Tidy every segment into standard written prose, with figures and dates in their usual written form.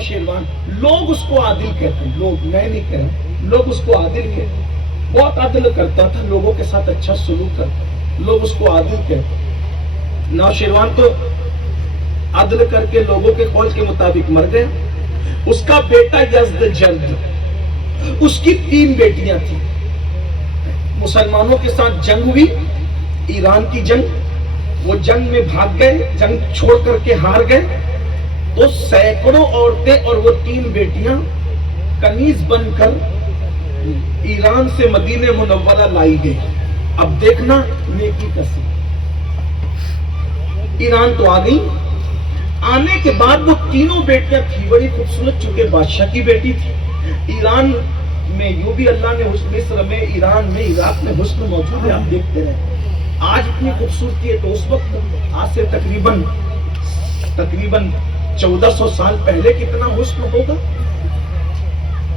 نوشیروان، لوگ اس کو عادل کہتے ہیں، لوگ، میں نہیں کہہ رہا، لوگ اس کو عادل کہتے ہیں، بہت عادل کرتا تھا، لوگوں کے ساتھ اچھا سلوک کرتا، لوگ اس کو عادل کہتے ہیں۔ نوشیروان تو عدل کر کے لوگوں کے قول کے مطابق مر گیا۔ اس کا بیٹا یزدجرد، اس کی 3 بیٹیاں تھیں۔ مسلمانوں کے ساتھ جنگ ہوئی، ایران کی جنگ، وہ جنگ میں بھاگ گئے، جنگ چھوڑ کر کے ہار گئے، تو سینکڑوں عورتیں اور وہ 3 بیٹیاں کنیز بن کر ایران سے مدینہ منورہ لائی گئی۔ اب دیکھنا نیکی کسی، ایران تو آ گئی، آنے کے بعد وہ 3 بیٹیاں تھی بڑی خوبصورت، چونکہ بادشاہ کی بیٹی تھی۔ ایران میں یوں بھی اللہ نے حسن، مصر میں، ایران میں، عراق میں حسن موجود ہے، آپ دیکھتے رہے۔ آج اتنی خوبصورتی ہے تو اس وقت آج سے تقریباً 1400 سال پہلے کتنا حسن ہوگا۔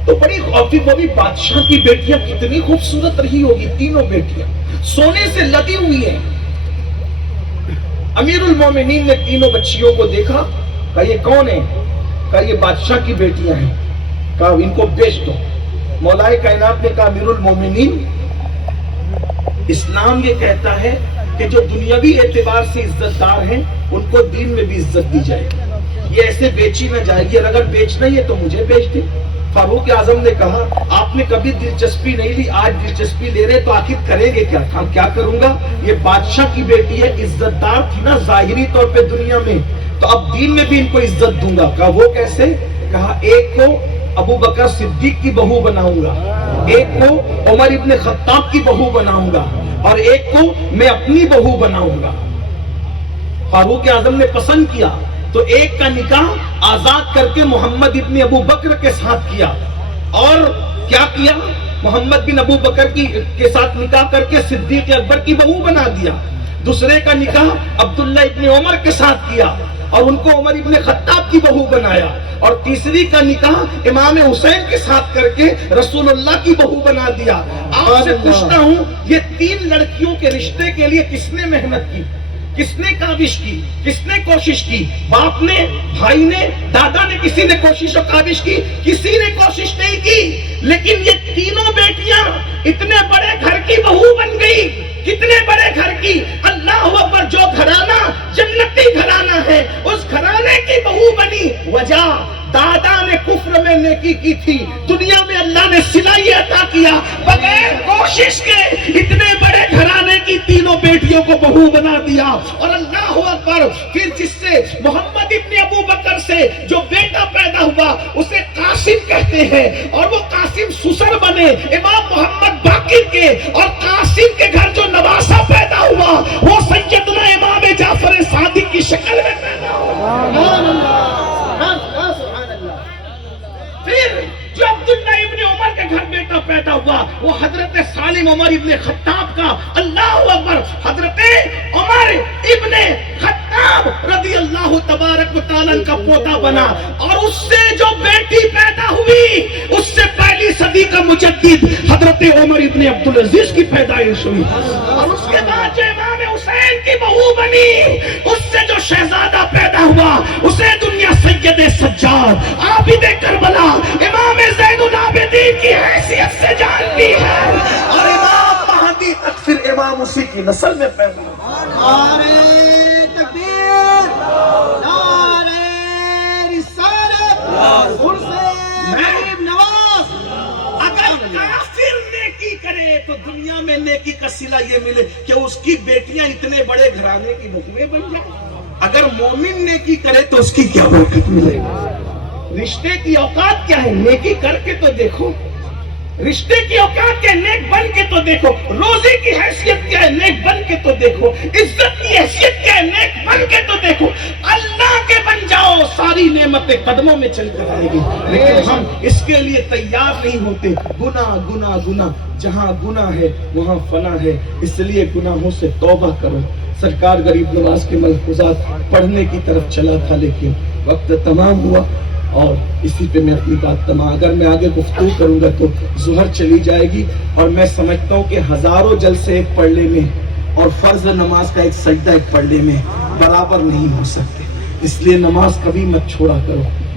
تو بڑی وہ بھی بادشاہ کی بیٹیاں کتنی خوبصورت رہی ہوگی، 3 بیٹیاں سونے سے لدی ہوئی ہیں۔ امیر المومنین نے 3 بچیوں کو دیکھا، کہا یہ کون ہے؟ کہا یہ بادشاہ کی بیٹیاں ہیں، کہا ان کو بیچ دو۔ مولائے کائنات نے کہا امیر المومنین، اسلام یہ کہتا ہے کہ جو دنیاوی اعتبار سے عزت دار ہیں ان کو دین میں بھی عزت دی جائے گی، یہ ایسے بیچی نہ جائے گی، اور اگر بیچنا ہی ہے تو مجھے بیچ دیں۔ فاروق اعظم نے کہا آپ نے کبھی دلچسپی نہیں لی، آج دلچسپی لے رہے تو آخر کریں گے کیا؟ کیا کروں گا؟ یہ بادشاہ کی بیٹی ہے، عزت دار تھی نا ظاہری طور پہ دنیا میں، تو اب دین میں بھی ان کو عزت دوں گا۔ کہا وہ کیسے؟ کہا ایک کو ابو بکر صدیق کی بہو بناؤں گا، ایک کو عمر ابن خطاب کی بہو بناؤں گا، اور ایک کو میں اپنی بہو بناؤں گا۔ فاروق اعظم نے پسند کیا تو ایک کا نکاح آزاد کر کے محمد ابن ابو بکر کے ساتھ کیا، اور کیا کیا؟ محمد بن ابو بکر کے ساتھ نکاح کر کے صدیق اکبر کی بہو بنا دیا۔ دوسرے کا نکاح عبداللہ ابن عمر کے ساتھ کیا اور ان کو عمر ابن خطاب کی بہو بنایا، اور تیسری کا نکاح امام حسین کے ساتھ کر کے رسول اللہ کی بہو بنا دیا۔ آپ سے پوچھتا ہوں یہ 3 لڑکیوں کے رشتے کے لیے کس نے محنت کی، کس نے کاوش کی، کس نے کوشش کی؟ باپ نے، بھائی نے، دادا نے، کسی نے کوشش و کاوش کی؟ کسی نے کوشش نہیں کی، لیکن یہ 3 بیٹیاں اتنے بڑے گھر کی بہو بن گئی، کتنے بڑے گھر کی، اللہ اکبر، جو گھرانہ جنتی گھرانہ ہے اس گھرانے کی بہو بنی۔ وجہ دادا نے کفر میں نیکی کی تھی، دنیا میں اللہ نے صلاحی عطا کیا، بغیر کوشش کے اتنے بڑے گھرانے کی 3 بیٹیوں کو بہو بنا دیا۔ اور اللہ اکبر، پھر جس سے محمد ابن ابو بکر سے جو بیٹا پیدا ہوا اسے قاسم کہتے ہیں، اور وہ قاسم سسر بنے امام محمد باقر کے، اور قاسم کے گھر جو نواسا پیدا ہوا وہ سیدنا امام جعفر صادق کی شکل میں پیدا ہوا۔ پھر جو عبداللہ ابن عمر کے گھر بیٹا پیدا ہوا وہ حضرت سالم عمر ابن خطاب کا، اللہ اکبر، حضرت عمر ابن خطاب رضی اللہ تبارک و تعالیٰ کا پوتا بنا، اور اس سے جو بیٹی پیدا ہوئی اس سے پہلی صدی کا مجدد حضرت عمر ابن عبدالعزیز کی پیدائش ہوئی، اور اس کے بعد جو امام حسین کی بہو بنی اس سے جو شہزادہ پیدا ہوا اسے دنیا سید سجاد عابد کربلا امام زین العابدین کی حیثیت سے جانتی ہے، اور امام مہدی تک پھر امام اسی کی نسل میں پیدا ہوا۔ نعرہ تکبیر، نعرہ رسالت، غریب نواز۔ اگر کافر نیکی کرے تو دنیا میں نیکی کا صلہ یہ ملے کہ اس کی بیٹیاں اتنے بڑے گھرانے کی بہویں بن جائیں، اگر مومن نیکی کرے تو اس کی کیا برکت ملے گی۔ رشتے کی اوقات کیا ہے؟ نیکی کر کے تو دیکھو، رشتے کی اوقات کیا ہے؟ نیک بن کے تو دیکھو، روزے کی حیثیت کیا ہے؟ نیک بن کے تو دیکھو، عزت کی حیثیت کیا ہے؟ نیک بن کے تو دیکھو۔ اللہ کے بن جاؤ، ساری نعمتیں قدموں میں چل کر آئے گی، لیکن ہم اس کے لیے تیار نہیں ہوتے۔ گناہ گناہ گناہ، جہاں گناہ ہے وہاں فنا ہے، اس لیے گناہوں سے توبہ کرو۔ سرکار غریب نواز کے ملحوظات پڑھنے کی طرف چلا تھا لیکن وقت تمام ہوا، اور اسی پہ میں اپنی بات تمام، اگر میں آگے گفتگو کروں گا تو ظہر چلی جائے گی، اور میں سمجھتا ہوں کہ ہزاروں جلسے ایک پڑھنے میں اور فرض نماز کا ایک سجدہ ایک پڑھنے میں برابر نہیں ہو سکتے، اس لیے نماز کبھی مت چھوڑا کرو۔